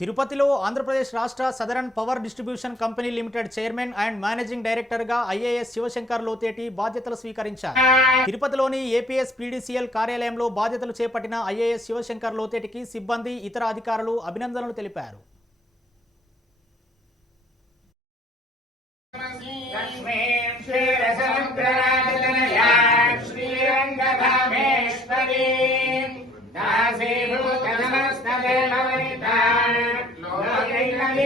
తిరుపతిలో ఆంధ్రప్రదేశ్ రాష్ట్ర southern power distribution company limited chairman and managing director గా ఐఏఎస్ శివశంకర్ లోతేటి బాధ్యతలు స్వీకరించారు తిరుపతిలోని ఏపీఎస్ పీడీసీఎల్ కార్యాలయంలో బాధ్యతలు చేపట్టిన ఐఏఎస్ శివశంకర్ లోతేటికి సిబ్బంది ఇతర అధికారులు అభినందనలు తెలిపారు